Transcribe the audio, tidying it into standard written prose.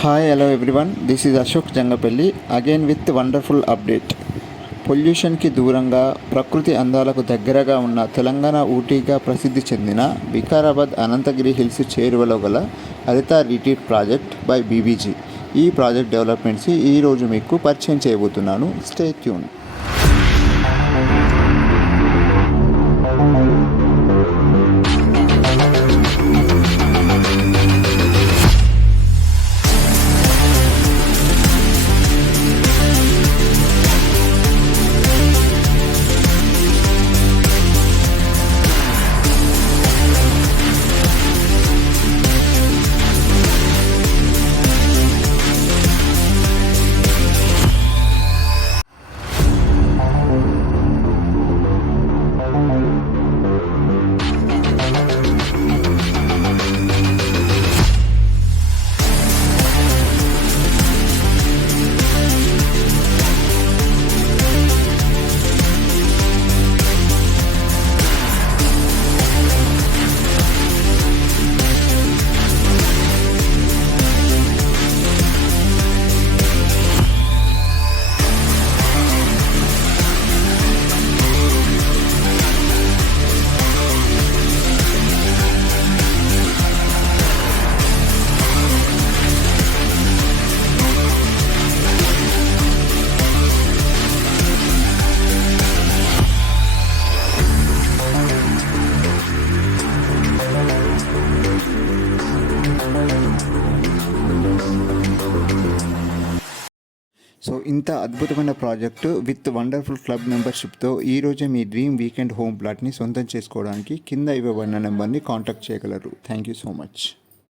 Hi hello everyone, this is Ashok Jangapalli again with wonderful update. పొల్యూషన్కి దూరంగా ప్రకృతి అందాలకు దగ్గరగా ఉన్న తెలంగాణ ఊటీగా ప్రసిద్ధి చెందిన వికారాబాద్ అనంతగిరి హిల్స్ చేరువలో గల హరిత రిట్రీట్ ప్రాజెక్ట్ బై బీబీజీ. ఈ ప్రాజెక్ట్ డెవలప్మెంట్స్ ఈరోజు మీకు పరిచయం చేయబోతున్నాను. Stay tune. సో ఇంత అద్భుతమైన ప్రాజెక్టు విత్ వండర్ఫుల్ క్లబ్ మెంబర్షిప్తో ఈరోజే మీ డ్రీమ్ వీకెండ్ హోమ్ ప్లాట్ని సొంతం చేసుకోవడానికి కింద ఇవ్వబడిన నెంబర్ని కాంటాక్ట్ చేయగలరు. Thank you so much.